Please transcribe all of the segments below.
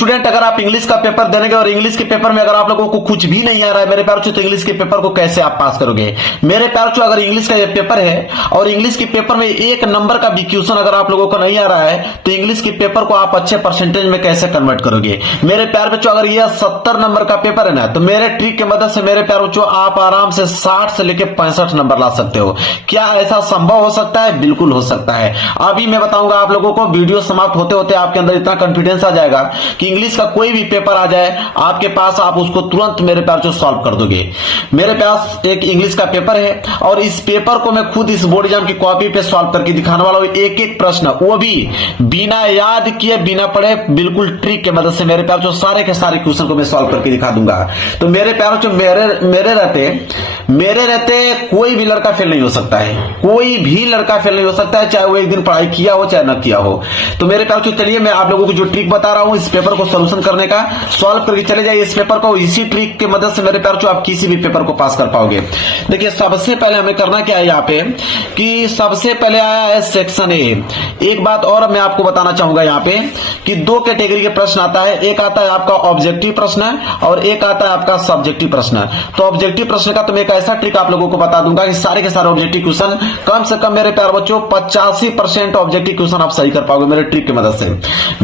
Student, अगर आप English का पेपर देने गए और इंग्लिश के पेपर में अगर आप लोगों को कुछ भी नहीं आ रहा है मेरे प्यार तो इंग्लिश के पेपर को कैसे आप पास करोगे? मेरे प्यार अगर इंग्लिश का ये पेपर है और इंग्लिश के पेपर में एक नंबर का भी क्वेश्चन अगर आप लोगों को नहीं आ रहा है तो इंग्लिश के पेपर को आप अच्छे परसेंटेज में कैसे कन्वर्ट करोगे? मेरे प्यार बच्चों, अगर यह 70 नंबर का पेपर है ना तो मेरे ट्रिक की मदद से मेरे प्यार बच्चों आप आराम से 60 से लेकर 65 नंबर ला सकते हो। क्या ऐसा संभव हो सकता है? बिल्कुल हो सकता है। अभी मैं बताऊंगा आप लोगों को, वीडियो समाप्त होते होते आपके अंदर इतना कॉन्फिडेंस आ जाएगा कि इंग्लिश का कोई भी पेपर आ जाए आपके पास, आप उसको तुरंत मेरे प्यार जो सॉल्व कर दोगे। मेरे पास एक इंग्लिश का पेपर है और इस पेपर को मैं खुद इस बोर्ड एग्जाम की कॉपी पे सॉल्व करके दिखाने वाला हूं, एक एक प्रश्न, वो भी बिना याद किए बिना पढ़े, बिल्कुल ट्रिक की मदद से मेरे प्यार जो सारे के सारे क्वेश्चन को मैं सॉल्व करके दिखा दूंगा। तो मेरे प्यार जो मेरे रहते कोई भी लड़का फेल नहीं हो सकता है, कोई भी लड़का फेल नहीं हो सकता है, चाहे वो एक दिन पढ़ाई किया हो चाहे न किया हो। तो मेरे प्यार चलिए मैं आप लोगों को जो ट्रिक बता रहा हूं इस पेपर को सोल्यूशन करने का, सॉल्व करके चले जाइए इस पेपर को। इसी ट्रिक की मदद से मेरे प्यार आप किसी भी पेपर को पास कर पाओगे। देखिए सबसे पहले हमें करना क्या है यहाँ पे कि सबसे पहले आया है सेक्शन ए। एक बात और मैं आपको बताना चाहूंगा यहाँ पे कि दो कैटेगरी के प्रश्न आता है, एक आता है आपका ऑब्जेक्टिव प्रश्न और एक आता है आपका सब्जेक्टिव प्रश्न। तो ऑब्जेक्टिव प्रश्न का तो मैं एक ऐसा ट्रिक आप लोगों को बता दूंगा कि सारे के सारे ऑब्जेक्टिव क्वेश्चन कम से कम मेरे प्यार बच्चों 85% ऑब्जेक्टिव क्वेश्चन आप सही कर पाओगे मेरे ट्रिक की मदद से।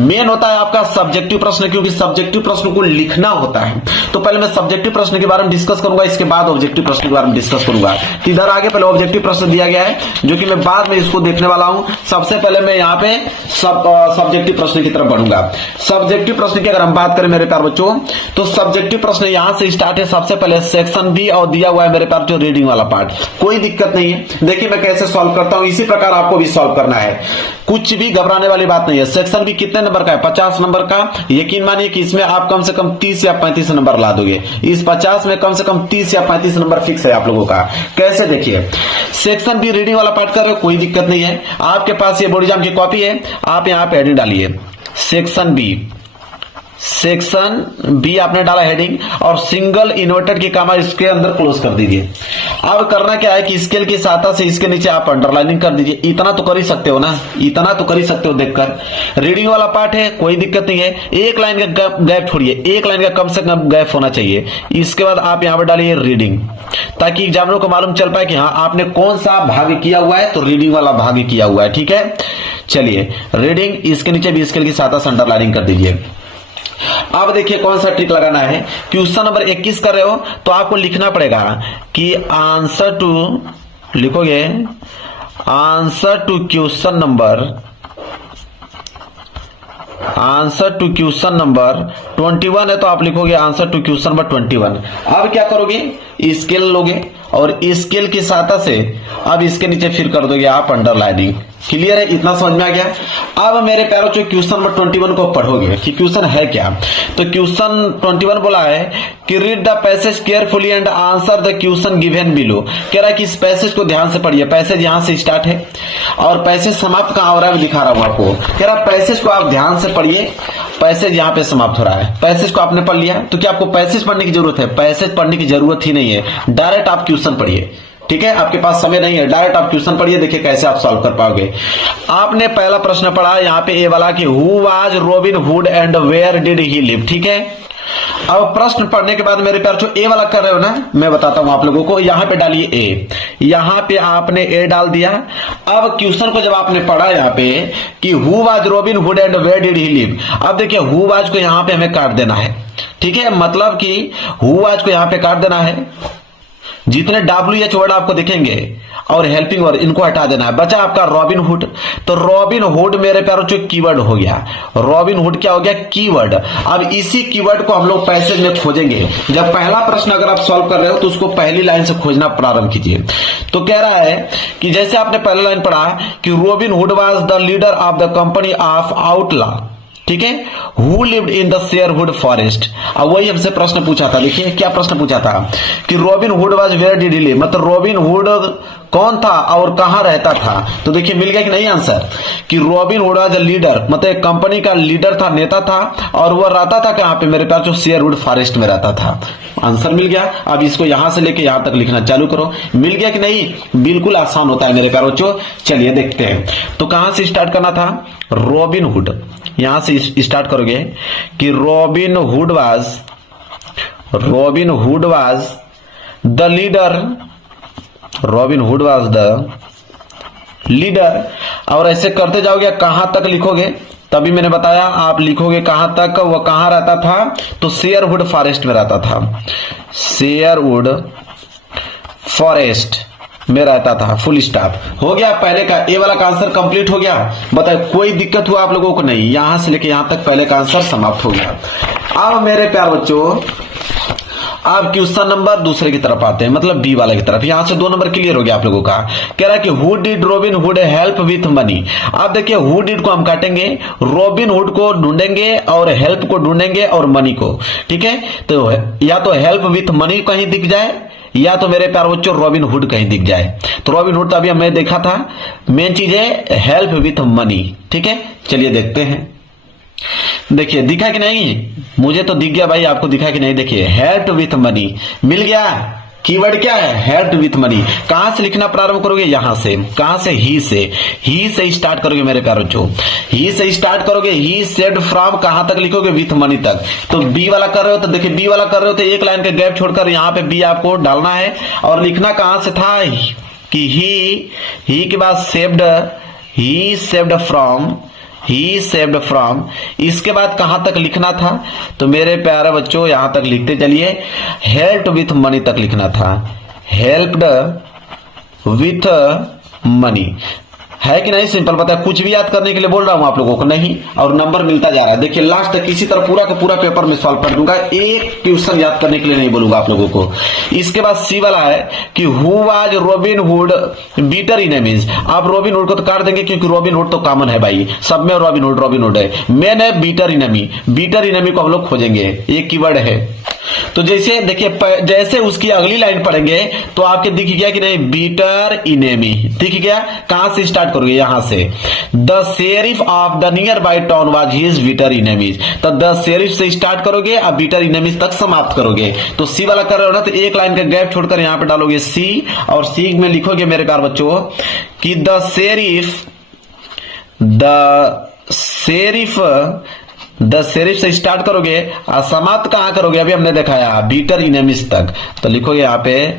मेन होता है आपका सब्जेक्टिव प्रश्न, क्योंकि सब्जेक्टिव प्रश्न को लिखना होता है। तो पहले मैं सब्जेक्टिव प्रश्न के बारे में डिस्कस करूंगा, इसके बाद ऑब्जेक्टिव प्रश्न के बारे में डिस्कस करूंगा। तो इधर आगे पहले ऑब्जेक्टिव प्रश्न दिया गया है जो कि मैं बाद में इसको देखने वाला हूं। सबसे पहले मैं यहाँ पे सब्जेक्टिव प्रश्न की तरफ बढ़ूंगा। सब्जेक्टिव प्रश्न की अगर हम बात करें मेरे प्यार बच्चों तो सब्जेक्टिव प्रश्न यहां से स्टार्ट है। सबसे पहले सेक्शन बी और दिया हुआ है मेरे प्यार जो रीडिंग वाला पार्ट, कोई दिक्कत नहीं है। देखिए मैं कैसे सॉल्व करता हूं, इसी प्रकार आपको भी सॉल्व करना है, कुछ भी घबराने वाली बात नहीं है। सेक्शन बी कितने नंबर का है? 50 नंबर का। यकीन मानिए कि इसमें आप कम से कम 30 या 35 नंबर ला दोगे। इस 50 में कम से कम 30 या 35 नंबर फिक्स है आप लोगों का। कैसे? देखिए सेक्शन बी रीडिंग वाला पार्ट कर रहे हो, कोई दिक्कत नहीं है। आपके पास ये बोर्ड एग्जाम की कॉपी है, आप यहां पे हेडिंग डालिए सेक्शन बी आपने डाला हेडिंग और सिंगल इन्वर्टेड की कामा इसके अंदर क्लोज कर दीजिए। अब करना क्या है कि स्केल की सहायता से इसके नीचे आप अंडरलाइनिंग कर दीजिए। इतना तो कर ही सकते हो ना, इतना तो कर ही सकते हो देखकर। रीडिंग वाला पार्ट है, कोई दिक्कत नहीं है। एक लाइन का गैप छोड़िए, एक लाइन का कम से कम गैप होना चाहिए। इसके बाद आप यहां पर डालिए रीडिंग, ताकि एग्जामिनर को मालूम चल पाए कि हाँ आपने कौन सा भाग किया हुआ है, तो रीडिंग वाला भाग किया हुआ है। ठीक है, चलिए रीडिंग, इसके नीचे भी स्केल की सहायता से अंडरलाइनिंग कर दीजिए। अब देखिए कौन सा ट्रिक लगाना है। क्वेश्चन नंबर 21 कर रहे हो तो आपको लिखना पड़ेगा कि आंसर टू, लिखोगे आंसर टू क्वेश्चन नंबर 21 है तो आप लिखोगे आंसर टू क्वेश्चन नंबर 21। अब क्या करोगे, स्केल लोगे और स्केल की सहायता से अब इसके नीचे फिर कर दोगे आप अंडरलाइनिंग। क्लियर है? इतना समझ में आ गया। अब मेरे प्यारों जो क्वेश्चन नंबर 21 को पढ़ोगे कि क्वेश्चन है क्या, तो क्वेश्चन 21 बोला है कि read the passage carefully and answer the question given below. कह रहा है कि इस पैसेज को ध्यान से पढ़िए। पैसेज यहां से स्टार्ट है और पैसेज समाप्त कहां हो रहा है मैं दिखा रहा हूं आपको। कह रहा है पैसेज को आप ध्यान से पढ़िए, पैसेज यहां पे समाप्त हो रहा है। पैसेज को आपने पढ़ लिया तो क्या आपको पैसेज पढ़ने की जरूरत है? पैसेज पढ़ने की जरूरत ही नहीं है, डायरेक्ट आप क्वेश्चन पढ़िए। ठीक है, आपके पास समय नहीं है, डायरेक्ट आप क्वेश्चन पढ़िए, देखिए कैसे आप सॉल्व कर पाओगे। आपने पहला प्रश्न पढ़ा यहाँ पे ए वाला कि who was Robin Hood and where did he live. ठीक है, अब प्रश्न पढ़ने के बाद मेरे प्यार जो ए वाला कर रहे हो ना, मैं बताता हूं आप लोगों को। यहां पे डालिए ए, यहां पे आपने ए डाल दिया। अब क्वेश्चन को जब आपने पढ़ा यहाँ पे कि who was Robin Hood and where did he live, अब देखिए हु वाज को यहां पे हमें काट देना है। ठीक है, मतलब कि हु वाज को यहां पे काट देना है, जितने WH वर्ड आपको दिखेंगे और हेल्पिंग वर्ड इनको हटा देना है। बचा आपका रॉबिन हुड, तो रॉबिन हुड मेरे प्यारों जो कीवर्ड हो गया, रॉबिन हुड क्या हो गया? कीवर्ड। अब इसी कीवर्ड को हम लोग पैसेज में खोजेंगे। जब पहला प्रश्न अगर आप सॉल्व कर रहे हो तो उसको पहली लाइन से खोजना प्रारंभ कीजिए। तो कह रहा है कि जैसे आपने पहला लाइन पढ़ा कि Robin Hood was the leader of the company of outlaw, ठीक है, who lived in the Sherwood forest. अब वही हमसे प्रश्न पूछा था, देखिए क्या प्रश्न पूछा था कि Robin Hood was where did he live, मतलब रॉबिन हुड कौन था और कहां रहता था? तो देखिए मिल गया कि नहीं आंसर, कि रॉबिन हुड वाज लीडर, मतलब कंपनी का लीडर था, नेता था, और वह रहता था कहां पे मेरे प्यार, जो शेयरवुड फॉरेस्ट में रहता था। आंसर मिल गया। अब इसको यहां से लेके यहां तक लिखना चालू करो। मिल गया कि नहीं? बिल्कुल आसान होता है मेरे प्यार बच्चों। चलिए देखते हैं, तो कहां से स्टार्ट करना था? रॉबिन हुड, यहां से स्टार्ट करोगे कि Robin Hood was the leader, robin Hood was the leader, और ऐसे करते जाओगे, कहां तक लिखोगे? तभी मैंने बताया आप लिखोगे कहां तक, वह कहां रहता था, तो शेयरवुड फॉरेस्ट में रहता था, शेयरवुड फॉरेस्ट में रहता था। फुल स्टॉप हो गया। पहले का ए वाला का आंसर कंप्लीट हो गया। बताए कोई दिक्कत हुआ आप लोगों को? नहीं, यहां से लेके यहां तक पहले का आंसर समाप्त हो गया। अब मेरे प्यार बच्चों आप क्वेश्चन नंबर दूसरे की तरफ आते हैं, मतलब बी वाले की तरफ। यहां से 2 नंबर क्लियर हो गया आप लोगों का। कह रहा है कि who did robin hood help with money. आप देखिए हु डिड को हम काटेंगे, रॉबिन हुड को ढूंढेंगे और हेल्प को ढूंढेंगे और मनी को। ठीक है, तो या तो हेल्प विथ मनी कहीं दिख जाए, या तो मेरे प्यार बच्चों रॉबिन हुड कहीं दिख जाए। तो रॉबिन हुड तो अभी हमने देखा था, मेन चीज है हेल्प विथ मनी। ठीक है, चलिए देखते हैं। देखिए दिखा कि नहीं? मुझे तो दिख गया भाई, आपको दिखा कि नहीं? देखिए हेल्प विथ मनी मिल गया। कीवर्ड क्या है? Help with money. कहां से लिखना प्रारंभ करोगे? यहां से। कहां से? ही से स्टार्ट करोगे मेरे प्यारे बच्चों, ही से स्टार्ट करोगे। ही सेड फ्रॉम कहां तक लिखोगे? विथ मनी तक। तो बी वाला कर रहे हो, तो देखिए बी वाला कर रहे हो तो एक लाइन का गैप छोड़कर यहां पे बी आपको डालना है, और लिखना कहां से था कि ही के बाद सेव्ड, ही सेव्ड फ्रॉम, इसके बाद कहां तक लिखना था? तो मेरे प्यारे बच्चों यहां तक लिखते चलिए, हेल्प विथ मनी तक लिखना था। हेल्प्ड विथ मनी है कि नहीं? सिंपल पता है, कुछ भी याद करने के लिए बोल रहा हूं आप लोगों को नहीं, और नंबर मिलता जा रहा है। देखिए लास्ट तक किसी तरह पूरा का पूरा पेपर में सॉल्व कर दूंगा, एक क्वेश्चन याद करने के लिए नहीं बोलूंगा आप लोगों को। इसके बाद सी वाला है कि who was Robin Hood bitter enemies. आप रॉबिन हुड को तो काट देंगे क्योंकि रॉबिन हुड तो कॉमन है भाई, सब में रॉबिन हुड है। मेन है बीटर इनेमी को हम लोग खोजेंगे, एक कीवर्ड है। तो जैसे देखिए, जैसे उसकी अगली लाइन पढ़ेंगे तो आपके दिख गया कि नहीं? बीटर इनेमी दिख गया। कहां से स्टार्ट करोगे? यहां से। The sheriff of the nearby town was his bitter enemies. तो द शेरिफ से स्टार्ट करोगे, अब बीटर इनेमीज तक समाप्त करोगे। तो सी वाला कर रहे हो ना, तो एक लाइन का गैप छोड़कर यहां पे डालोगे सी, और सी में लिखोगे मेरे प्यार बच्चों कि द शेरिफ से स्टार्ट करोगे और समाप्त कहां करोगे? अभी हमने दिखाया बीटर इनेमीज तक। तो लिखोगे यहां पे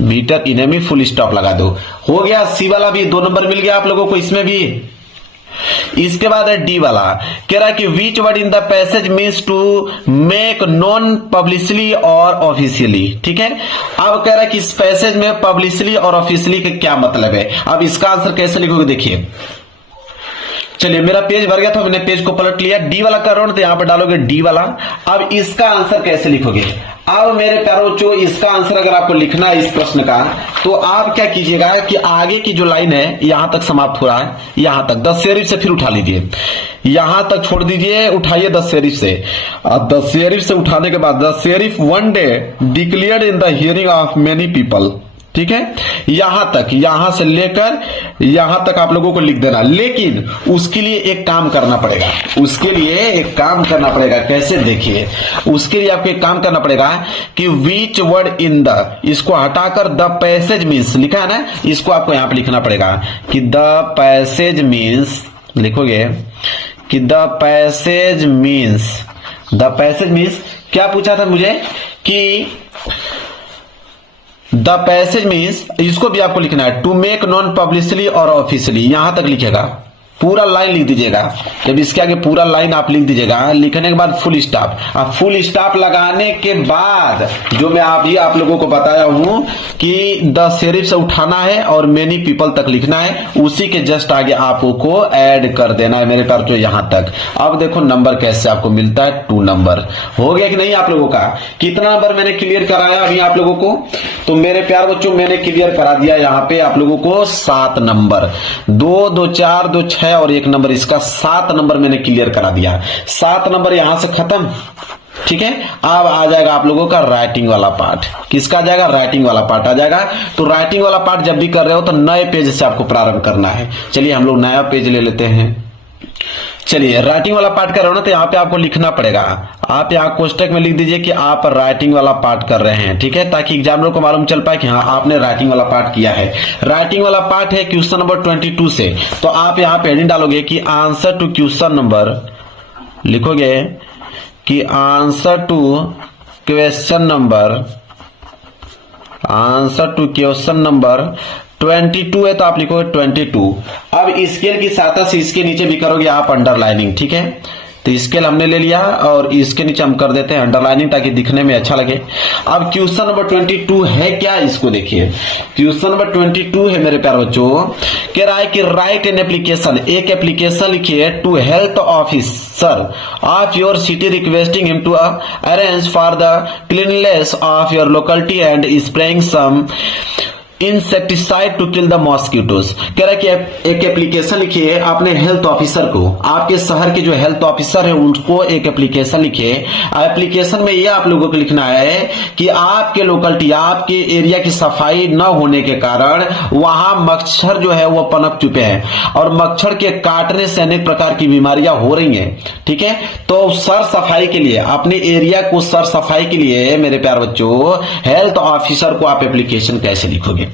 बीटर इनेमी फुल स्टॉप लगा दो। हो गया। सी वाला भी 2 नंबर मिल गया आप लोगों को इसमें भी। इसके बाद है डी वाला, कह रहा है कि which word in the passage means to make known publicly और ऑफिशियली। ठीक है, अब कह रहा है कि इस पैसेज में पब्लिकली और ऑफिशियली का क्या मतलब है। अब इसका आंसर कैसे लिखोगे? देखिए चलिए, मेरा पेज भर गया था, मैंने पेज को पलट लिया। डी वाला कर रहा हूं तो यहां पे डालोगे डी वाला। अब इसका आंसर कैसे लिखोगे? अब मेरे प्यारे बच्चों इसका आंसर अगर आपको लिखना है इस प्रश्न का, तो आप क्या कीजिएगा कि आगे की जो लाइन है यहां तक समाप्त हो रहा है, यहां तक 10 शेरिफ से फिर उठा लीजिए, यहां तक छोड़ दीजिए, उठाइए 10 शेरिफ से। 10 शेरिफ से उठाने के बाद the sheriff one day declared in the hearing of many people. ठीक है, यहां तक, यहां से लेकर यहां तक आप लोगों को लिख देना। लेकिन उसके लिए एक काम करना पड़ेगा, कैसे? देखिए उसके लिए आपको एक काम करना पड़ेगा कि विच वर्ड इन द, इसको हटाकर द पैसेज मीन्स लिखा है ना, इसको आपको यहां पे लिखना पड़ेगा कि द पैसेज मीन्स, लिखोगे कि द पैसेज मीन्स क्या पूछा था मुझे कि द पैसेज मीन्स, इसको भी आपको लिखना है टू मेक नॉन पब्लिकली और ऑफिशियली। यहां तक लिखेगा, पूरा लाइन लिख दीजिएगा। जब इसके आगे पूरा लाइन आप लिख दीजिएगा, लिखने के बाद फुल स्टॉप। अब फुल स्टॉप लगाने के बाद जो मैं अभी आप लोगों को बताया हूं कि द शेरिफ से उठाना है और मेनी पीपल तक लिखना है, उसी के जस्ट आगे आपको ऐड कर देना है मेरे पास जो यहां तक। अब देखो नंबर कैसे आपको मिलता है, 2 नंबर। हो गया कि नहीं आप लोगों का? कितना नंबर मैंने क्लियर कराया अभी आप लोगों को? तो मेरे प्यार बच्चों मैंने क्लियर करा दिया यहां पे आप लोगों को 7 नंबर। 2, 2, 4, 2, 6 और 1 नंबर, इसका 7 नंबर मैंने क्लियर करा दिया। 7 नंबर यहां से खत्म। ठीक है। अब आ जाएगा आप लोगों का राइटिंग वाला पार्ट। किसका आ जाएगा? राइटिंग वाला पार्ट आ जाएगा। तो राइटिंग वाला पार्ट जब भी कर रहे हो तो नए पेज से आपको प्रारंभ करना है। चलिए हम लोग नया पेज ले लेते हैं। चलिए राइटिंग वाला पार्ट कर रहे हो ना, तो यहाँ पे आपको लिखना पड़ेगा। आप यहाँ कोष्टक में लिख दीजिए कि आप राइटिंग वाला पार्ट कर रहे हैं, ठीक है, ताकि एग्जामिनर को मालूम चल पाए कि हाँ आपने राइटिंग वाला पार्ट किया है। राइटिंग वाला पार्ट है क्वेश्चन नंबर 22 से। तो आप यहाँ पे हेडिंग डालोगे कि आंसर टू क्वेश्चन नंबर, लिखोगे कि आंसर टू क्वेश्चन नंबर 22 है, तो आप लिखोगे 22। अब स्केल की सहायता से इसके नीचे भी करोगे आप अंडरलाइनिंग, ठीक है। तो स्केल हमने ले लिया और इसके नीचे हम कर देते हैं अंडरलाइनिंग ताकि दिखने में अच्छा लगे। अब क्वेश्चन नंबर 22 है क्या, इसको देखिए। क्वेश्चन नंबर 22 है मेरे प्यारे बच्चों, कह रहा है कि राइट एन एप्लीकेशन, एक एप्लीकेशन लिखिए to health officer of your city requesting him to arrange for the cleanliness of your locality and spraying some insecticide to kill the mosquitoes. कह रहा है कि एक एप्लीकेशन लिखिए अपने हेल्थ ऑफिसर को, आपके शहर के जो हेल्थ ऑफिसर है उनको एक एप्लीकेशन लिखिए। एप्लीकेशन में यह आप लोगों को लिखना है कि आपके लोकेलिटी, आपके एरिया की सफाई न होने के कारण वहां मच्छर जो है वो पनप चुके हैं और मच्छर के काटने से अनेक प्रकार की बीमारियां हो रही हैं, ठीक है। तो सर सफाई के लिए, अपने एरिया को सर सफाई के लिए मेरे प्यारे बच्चों हेल्थ ऑफिसर को आप एप्लीकेशन कैसे लिखोगे?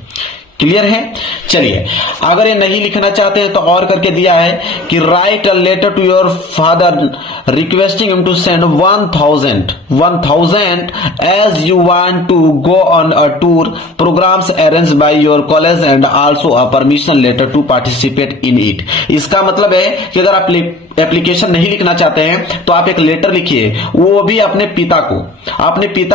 क्लियर है। चलिए अगर ये नहीं लिखना चाहते हैं तो और करके दिया है कि write a letter to your father requesting him to send 1000 as you want to go on a tour programs arrange by your college and also a permission letter to participate in it. इसका मतलब है कि अगर आप application नहीं लिखना चाहते हैं तो आप एक लेटर लिखिए, वो भी अपने पिता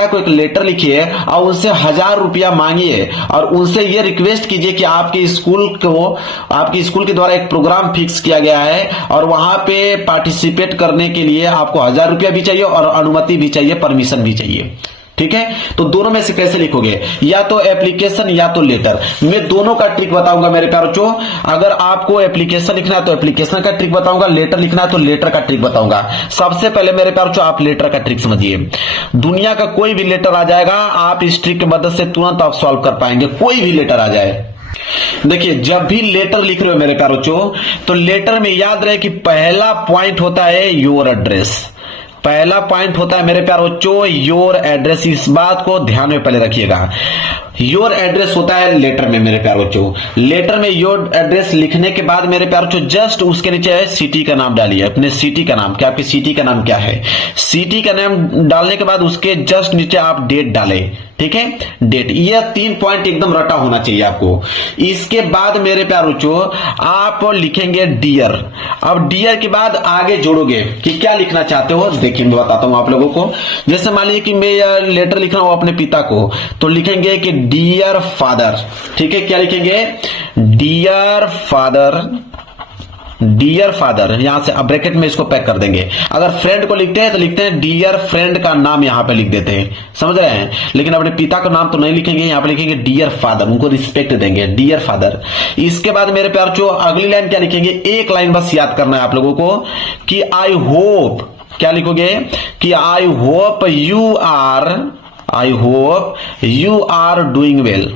को एक लेटर लिखिए और उनसे 1000 रुपया मांगिए और उनसे ये रिक्वेस्ट कीजिए कि आपके स्कूल के द्वारा एक प्रोग्राम फिक्स किया गया है और वहां पे पार्टिसिपेट करने के लिए आपको 1000 रुपया भी चाहिए और अनुमति भी चाहिए, परमिशन भी चाहिए, ठीक है। तो दोनों में से कैसे लिखोगे? या तो एप्लीकेशन या तो लेटर। मैं दोनों का ट्रिक बताऊंगा मेरे प्यारे बच्चों। अगर आपको एप्लीकेशन लिखना है तो एप्लीकेशन का ट्रिक बताऊंगा, लेटर लिखना है तो लेटर का ट्रिक बताऊंगा। सबसे पहले मेरे प्यारे बच्चों आप लेटर का ट्रिक समझिए। दुनिया का कोई भी लेटर आ जाएगा, आप इस ट्रिक की मदद से तुरंत आप सॉल्व कर पाएंगे। कोई भी लेटर आ जाए, देखिए जब भी लेटर लिख रहे हो मेरे प्यारे बच्चों तो लेटर में याद रहे कि पहला पॉइंट होता है योर एड्रेस। पहला पॉइंट होता है मेरे प्यारे बच्चों योर एड्रेस। इस बात को ध्यान में पहले रखिएगा। योर एड्रेस होता है लेटर में मेरे प्यारे बच्चों। लेटर में योर एड्रेस लिखने के बाद मेरे प्यारे बच्चों जस्ट उसके नीचे है सिटी का नाम डालिए, अपने सिटी का नाम। क्या आपकी सिटी का नाम क्या है? सिटी का नाम डालने के बाद उसके जस्ट नीचे आप डेट डाले, ठीक है, डेट। यह 3 पॉइंट एकदम रटा होना चाहिए आपको। इसके बाद मेरे प्यारे बच्चों आप लिखेंगे डियर। अब डियर के बाद आगे जोड़ोगे कि क्या लिखना चाहते हो। देखिए मैं बताता हूं आप लोगों को। जैसे मान लीजिए कि मैं यह लेटर लिख रहा हूं अपने पिता को, तो लिखेंगे कि डियर फादर, ठीक है। क्या लिखेंगे? Dear father. यहां से अब ब्रैकेट में इसको पैक कर देंगे। अगर फ्रेंड को लिखते हैं तो लिखते हैं डियर फ्रेंड का नाम यहां पे लिख देते हैं, समझ रहे हैं। लेकिन अपने पिता का नाम तो नहीं लिखेंगे, यहां पे लिखेंगे डियर फादर, उनको रिस्पेक्ट देंगे, डियर फादर। इसके बाद मेरे प्यार जो अगली लाइन क्या लिखेंगे? एक लाइन बस याद करना है आप लोगों को कि आई होप, क्या लिखोगे कि I hope you are doing well.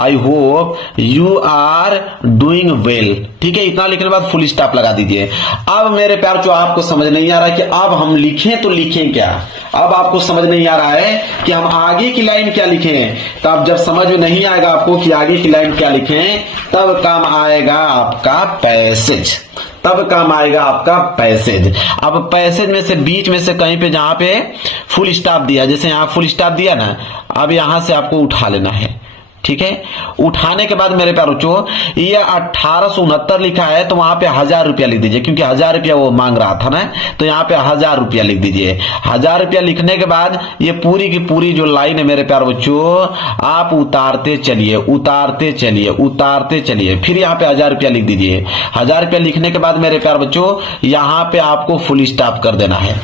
I hope you are doing well, ठीक है। इतना लिखने के बाद फुल स्टॉप लगा दीजिए। अब मेरे प्यार जो आपको समझ नहीं आ रहा है कि अब हम लिखें तो लिखें क्या। अब आपको समझ नहीं आ रहा है कि हम आगे की लाइन क्या लिखें। तो अब जब समझ में नहीं आएगा आपको कि आगे की लाइन क्या लिखें, तब काम आएगा आपका पैसेज। अब पैसेज में से बीच में से कहीं पे जहां पे फुल स्टॉप दिया, जैसे यहां फुल स्टॉप दिया ना, अब यहां से आपको उठा लेना है, ठीक है। उठाने के बाद मेरे प्यारे बच्चों ये 1869 लिखा है तो वहां पे 1000 रुपया लिख दीजिए, क्योंकि 1000 रुपया वो मांग रहा था ना, तो यहाँ पे 1000 रुपया लिख दीजिए। 1000 रुपया लिखने के बाद ये पूरी की पूरी जो लाइन है मेरे प्यारे बच्चों आप उतारते चलिए। फिर यहाँ पे 1000 रुपया लिख दीजिए। 1000 रुपया लिखने के बाद मेरे प्यारे बच्चों यहाँ पे आपको फुल स्टॉप कर देना है,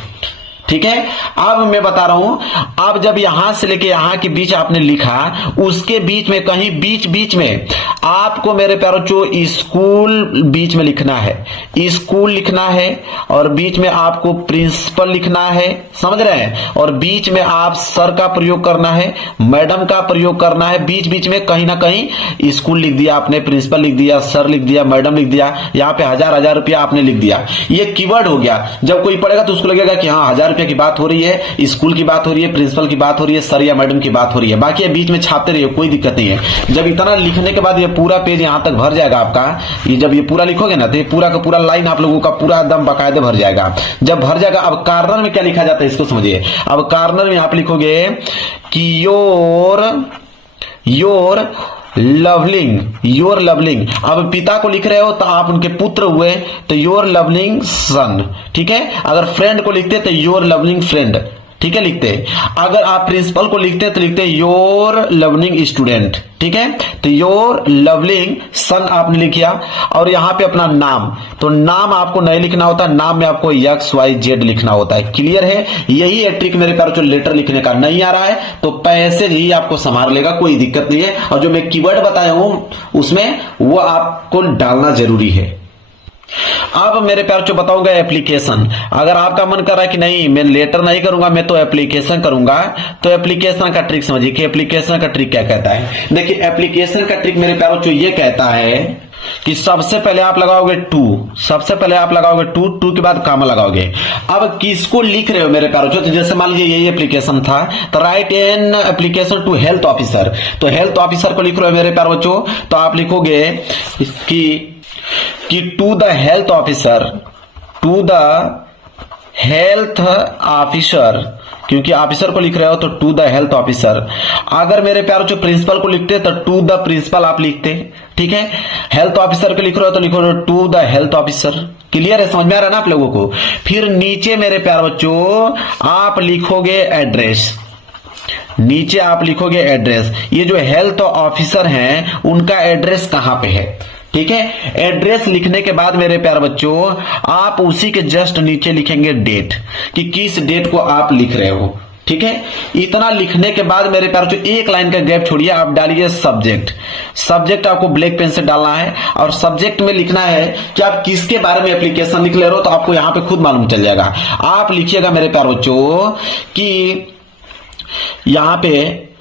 ठीक है। अब मैं बता रहा हूं, अब जब यहां से लेके यहां के बीच आपने लिखा, उसके बीच में कहीं बीच बीच में आपको मेरे प्यारो जो स्कूल बीच में लिखना है, स्कूल लिखना है, और बीच में आपको प्रिंसिपल लिखना है, समझ रहे हैं, और बीच में आप सर का प्रयोग करना है, मैडम का प्रयोग करना है, बीच बीच में कहीं ना कहीं स्कूल लिख दिया आपने, प्रिंसिपल लिख दिया, सर लिख दिया, मैडम लिख दिया, यहां पे 1000 रुपया आपने लिख दिया। ये कीवर्ड हो गया। जब कोई पढ़ेगा तो उसको लगेगा कि हाँ 1000 रुपये की बात हो रही है, स्कूल की बात हो रही है, प्रिंसिपल की बात हो रही है, सर या मैडम की बात हो रही है। बाकी ये बीच में छापते रहिए, कोई दिक्कत नहीं है। जब इतना लिखने के बाद ये पूरा पेज यहां तक भर जाएगा आपका, ये जब ये पूरा लिखोगे ना तो ये पूरा का पूरा लाइन आप लोगों का पूरा एकदम बाकायदे भर जाएगा। जब भर जाएगा, अब कार्नर में क्या लिखा जाता है इसको समझिए। अब कार्नर में आप लिखोगे कि योर लवलिंग। अब पिता को लिख रहे हो तो आप उनके पुत्र हुए, तो योर लवलिंग सन, ठीक है। अगर फ्रेंड को लिखते तो योर लवलिंग फ्रेंड, ठीक है, लिखते। अगर आप प्रिंसिपल को लिखते तो लिखते योर लवलिंग स्टूडेंट, ठीक है। तो योर लवलिंग सन आपने लिखा, और यहां पे अपना नाम, तो नाम आपको नहीं लिखना होता, नाम में आपको XYZ लिखना होता है। क्लियर है। यही है ट्रिक मेरे प्यारे। जो लेटर लिखने का नहीं आ रहा है तो पैसे ही आपको संभाल लेगा, कोई दिक्कत नहीं है। और जो मैं कीवर्ड बताया हूं उसमें वो आपको डालना जरूरी है। अब मेरे प्यार जो बताऊंगा एप्लीकेशन। अगर आपका मन कर रहा है कि नहीं मैं लेटर नहीं करूंगा, मैं तो एप्लीकेशन करूंगा, तो एप्लीकेशन का ट्रिक समझिए कि एप्लीकेशन का ट्रिक क्या कहता है। देखिए एप्लीकेशन का ट्रिक मेरे प्यारों जो ये कहता है कि सबसे पहले आप लगाओगे टू के बाद कामा लगाओगे। अब किसको लिख रहे हो मेरे प्यारों, जो जैसे मान लीजिए यही एप्लीकेशन था, तो write an application to health officer, तो हेल्थ ऑफिसर को लिख रहे हो मेरे प्यारों बच्चों, तो आप लिखोगे कि टू द हेल्थ ऑफिसर, क्योंकि ऑफिसर को लिख रहे हो तो टू द हेल्थ ऑफिसर। अगर मेरे प्यारों जो प्रिंसिपल को लिखते तो टू द प्रिंसिपल आप लिखते, ठीक है। हेल्थ ऑफिसर को लिख रहे हो तो लिखो to the health officer. Clear है, समझ में आ रहा है ना आप लोगों को। फिर नीचे मेरे प्यारे बच्चों आप लिखोगे एड्रेस, नीचे आप लिखोगे एड्रेस। ये जो हेल्थ ऑफिसर हैं उनका एड्रेस कहां पे है, ठीक है। एड्रेस लिखने के बाद मेरे प्यारे बच्चों आप उसी के जस्ट नीचे लिखेंगे डेट, कि किस डेट को आप लिख रहे हो, ठीक है। इतना लिखने के बाद मेरे प्यारे बच्चों एक लाइन का गैप छोड़िए, आप डालिए सब्जेक्ट आपको ब्लैक पेन से डालना है, और सब्जेक्ट में लिखना है कि आप किसके बारे में एप्लीकेशन लिख ले रहे हो, तो आपको यहां पे खुद मालूम चल जाएगा। आप लिखिएगा मेरे प्यारे बच्चों कि यहां पे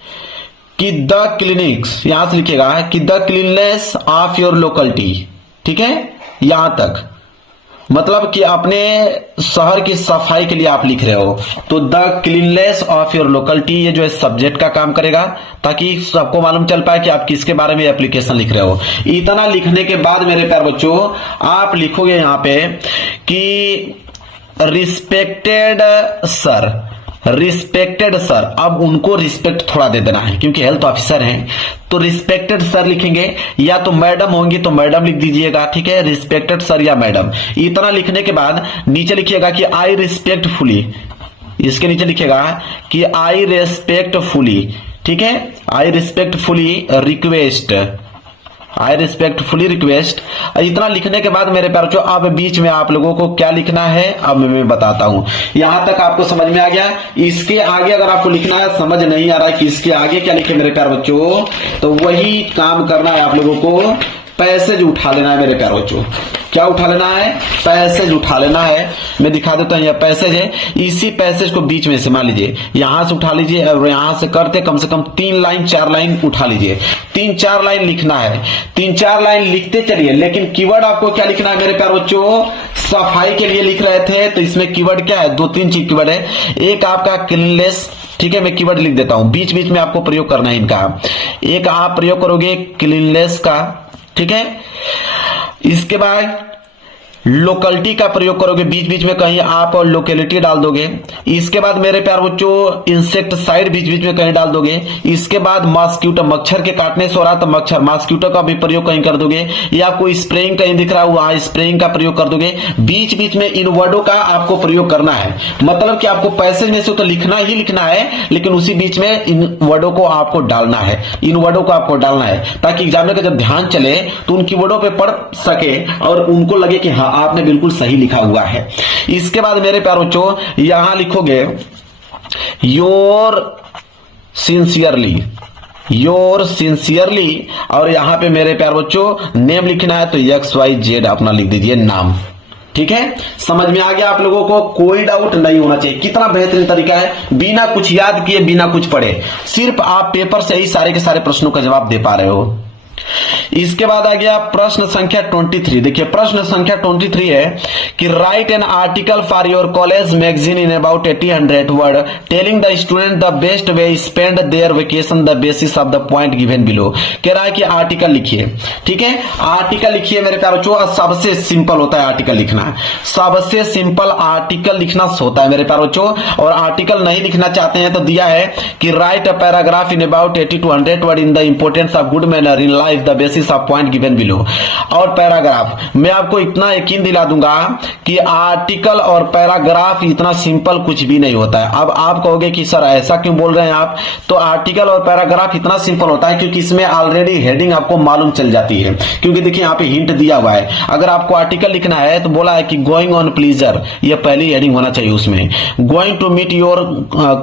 कि द क्लिनिक्स, यहां से लिखेगा कि the cleanness of your locality, ठीक है। यहां तक मतलब कि अपने शहर की सफाई के लिए आप लिख रहे हो, तो the cleanness of your locality ये जो है सब्जेक्ट का काम करेगा, ताकि सबको मालूम चल पाए कि आप किसके बारे में एप्लीकेशन लिख रहे हो। इतना लिखने के बाद मेरे प्यारे बच्चों आप लिखोगे यहां पे कि रिस्पेक्टेड सर। अब उनको रिस्पेक्ट थोड़ा दे देना है क्योंकि हेल्थ ऑफिसर हैं, तो रिस्पेक्टेड सर लिखेंगे, या तो मैडम होंगी तो मैडम लिख दीजिएगा, ठीक है। रिस्पेक्टेड सर या मैडम। इतना लिखने के बाद नीचे लिखिएगा कि आई रिस्पेक्टफुली, इसके नीचे लिखिएगा कि आई रेस्पेक्टफुली, ठीक है। I respectfully request. इतना लिखने के बाद मेरे प्यारे बच्चों अब बीच में आप लोगों को क्या लिखना है अब मैं बताता हूं। यहां तक आपको समझ में आ गया। इसके आगे अगर आपको लिखना है, समझ नहीं आ रहा है कि इसके आगे क्या लिखे मेरे प्यारे बच्चों, तो वही काम करना है आप लोगों को। पैसेज उठा लेना है मेरे प्यारे बच्चों। क्या उठा लेना है? पैसेज उठा लेना है। मैं दिखा देता हूं, यह पैसेज है। इसी पैसेज को बीच में से मान लीजिए यहां से उठा लीजिए, और यहां से करते कम से कम 3 लाइन 4 लाइन उठा लीजिए। 3-4 लाइन लिखना है। 3-4 लाइन लिखते चलिए, लेकिन कीवर्ड आपको क्या लिखना है मेरे प्यारे बच्चों? सफाई के लिए लिख रहे थे तो इसमें कीवर्ड क्या है? 2-3 चीज कीवर्ड है। एक आपका क्लीननेस, ठीक है, मैं कीवर्ड लिख देता हूं, बीच बीच में आपको प्रयोग करना है इनका। एक आप प्रयोग करोगे क्लीननेस का, ठीक है। इसके बाद लोकेलिटी का प्रयोग करोगे, बीच बीच में कहीं आप लोकेलिटी डाल दोगे। इसके बाद मेरे प्यारे बच्चों इंसेक्टिसाइड बीच बीच में कहीं डाल दोगे। इसके बाद मॉस्किटो, मच्छर के काटने से हो रहा तो मच्छर, मॉस्किटो का भी प्रयोग कहीं कर दोगे, या कोई स्प्रेइंग कहीं दिख रहा है वहां स्प्रेइंग का प्रयोग कर दोगे। बीच बीच में इन वर्डों का आपको प्रयोग करना है। मतलब कि आपको पैसेज में से तो लिखना ही लिखना है, लेकिन उसी बीच में इन वर्डों को आपको डालना है, इन वर्डों को आपको डालना है, ताकि एग्जामिनर का जब ध्यान चले तो उन कीवर्डों पे पढ़ सके और उनको लगे कि हाँ आपने बिल्कुल सही लिखा हुआ है। इसके बाद मेरे प्यारे बच्चों यहां लिखोगे योर सिंसियरली और यहां पे मेरे प्यारे बच्चों नेम लिखना है तो XYZ अपना लिख दीजिए नाम। ठीक है, समझ में आ गया आप लोगों को? कोई डाउट नहीं होना चाहिए। कितना बेहतरीन तरीका है, बिना कुछ याद किए बिना कुछ पढ़े सिर्फ आप पेपर से ही सारे के सारे प्रश्नों का जवाब दे पा रहे हो। इसके बाद आ गया प्रश्न संख्या 23। देखिए प्रश्न संख्या 23 है कि write an article for your college magazine in about 80-100 word telling the student the best way spend their vacation the basis of the point given below. कह रहा है कि आर्टिकल लिखिए। ठीक है, आर्टिकल लिखिए मेरे प्यारे बच्चों। सबसे सिंपल होता है आर्टिकल लिखना, सबसे सिंपल आर्टिकल लिखना होता है मेरे प्यारे बच्चों। और आर्टिकल नहीं लिखना चाहते हैं तो दिया है कि write a paragraph in about 80-100 word in the importance of good manner in life the basis of point given below. और पैराग्राफ मैं आपको इतना यकीन दिला दूंगा कि आर्टिकल और पैराग्राफ इतना सिंपल कुछ भी नहीं होता है। अब आप कहोगे कि सर ऐसा क्यों बोल रहे हैं आप? तो आर्टिकल और पैराग्राफ इतना सिंपल होता है क्योंकि इसमें ऑलरेडी हेडिंग आपको मालूम चल जाती है। क्योंकि देखिए यहाँ पे हिंट दिया हुआ है, अगर आपको आर्टिकल लिखना है तो बोला है कि गोइंग ऑन प्लीजर, ये पहली हेडिंग होना चाहिए उसमें। Going to meet your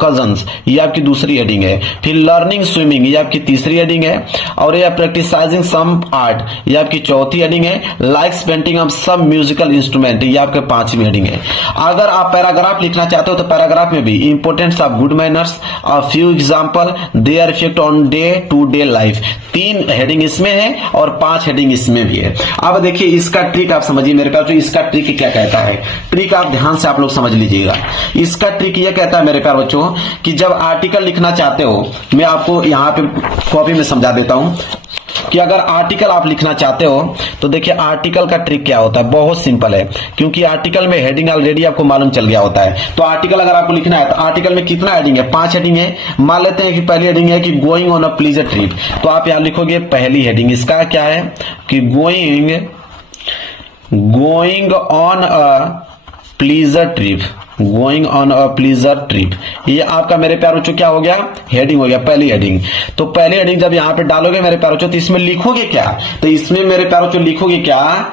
cousins, ये आपकी दूसरी हेडिंग है। फिर लर्निंग स्विमिंग, ये आपकी तीसरी हेडिंग है। और ये प्रैक्टिसाइजिंग सम आर्ट, ये आपकी चौथी हेडिंग है। Likes painting of some musical instrument, ये आपके पांचवी हेडिंग है। अगर आप पैराग्राफ लिखना चाहते हो तो पैराग्राफ में भी importance of good manners, a few example, their effect on day to day life, 3 heading इसमें है और 5 हेडिंग इसमें भी है। अब देखिए इसका ट्रिक आप समझिए मेरे प्यारे, इसका ट्रिक क्या कहता है। ट्रिक आप ध्यान से आप लोग समझ लीजिएगा। इसका ट्रिक ये कहता है मेरे प्यारे बच्चों कि जब आर्टिकल लिखना चाहते हो, मैं आपको यहाँ पे कॉपी में समझा देता हूं कि अगर आर्टिकल आप लिखना चाहते हो तो देखिए आर्टिकल का ट्रिक क्या होता है, बहुत सिंपल है। क्योंकि आर्टिकल में हेडिंग ऑलरेडी आपको मालूम चल गया होता है। तो आर्टिकल अगर आपको लिखना है तो आर्टिकल में कितना हेडिंग है? 5 हेडिंग है। मान लेते हैं कि पहली हेडिंग है कि going on a pleaser trip, तो आप यहां लिखोगे पहली हेडिंग इसका क्या है कि going on a pleaser trip, going on a pleaser trip, ये आपका मेरे प्यारे बच्चों क्या हो गया? हेडिंग हो गया, पहली हेडिंग। तो पहली हेडिंग जब यहां पे डालोगे मेरे प्यारे बच्चों तो इसमें लिखोगे क्या? तो इसमें मेरे प्यारे बच्चों लिखोगे क्या?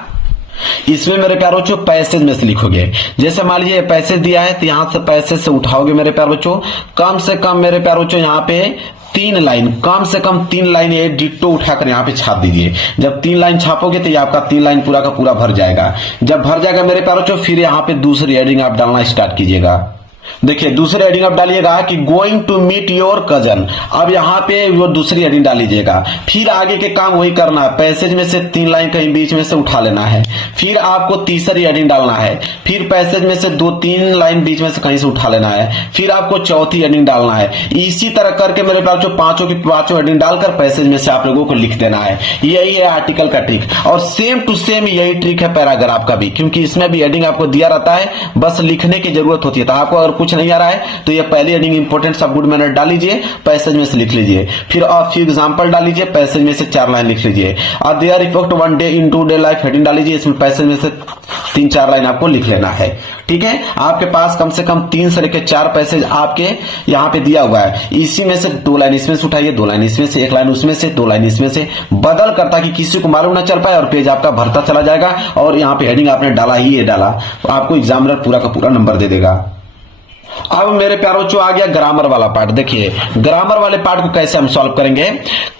इसमें मेरे प्यारे बच्चों पैसेज में से लिखोगे। जैसे मान लीजिए पैसेज दिया है तो यहां से पैसेज से उठाओगे मेरे प्यारे बच्चों। कम से कम मेरे प्यारे बच्चों यहाँ पे 3 लाइन, कम से कम 3 लाइन ये डिट्टो उठाकर यहाँ पे छाप दीजिए। जब 3 लाइन छापोगे तो ये आपका 3 लाइन पूरा का पूरा भर जाएगा। जब भर जाएगा मेरे प्यारे बच्चों फिर यहाँ पे दूसरी हेडिंग आप डालना स्टार्ट कीजिएगा। देखिए दूसरी हेडिंग आप डालिएगा कि going to meet your cousin. अब यहाँ पे वो दूसरी हेडिंग डाल लीजिएगा। फिर आगे के काम वही करना है, पैसेज में से 3 लाइन कहीं बीच में से उठा लेना है। फिर आपको तीसरी हेडिंग डालना है। फिर पैसेज में से 2-3 लाइन बीच में से कहीं से उठा लेना है। फिर आपको चौथी हेडिंग डालना है। इसी तरह करके मेरे पास जो पांचों की पांचों हेडिंग डालकर पैसेज में से आप लोगों को लिख देना है। यही है आर्टिकल का ट्रिक। और सेम टू सेम यही ट्रिक है पैराग्राफ का भी, क्योंकि इसमें भी हेडिंग आपको दिया रहता है, बस लिखने की जरूरत होती है। तो आपको अगर कुछ नहीं आ रहा है तो ये पहली heading importance of good manner डाल लीजिए, पैसेज में से लिख लीजिए। फिर ऑफ फ्यू एग्जांपल डाल लीजिए, पैसेज में से 4 लाइन लिख लीजिए। और their effect one day in to day life heading डाल लीजिए, इसमें पैसेज में से 3-4 लाइन आपको लिख लेना है। ठीक है, आपके पास कम से कम 3 से लेकर 4 पैसेज आपके यहाँ पे दिया हुआ है। इसी में से 2 लाइन इसमें से उठाइए, 2 लाइन इसमें से, 1 लाइन उसमें से, 2 लाइन इसमें से, बदल कर ताकि किसी को मालूम ना चल पाए और पेज आपका भरता चला जाएगा। और यहाँ पे हेडिंग आपने डाला ही ये डाला तो आपको एग्जामिनर पूरा का पूरा नंबर दे देगा। अब मेरे प्यारों जो आ गया ग्रामर वाला पार्ट। देखिए ग्रामर वाले पार्ट को कैसे हम सॉल्व करेंगे।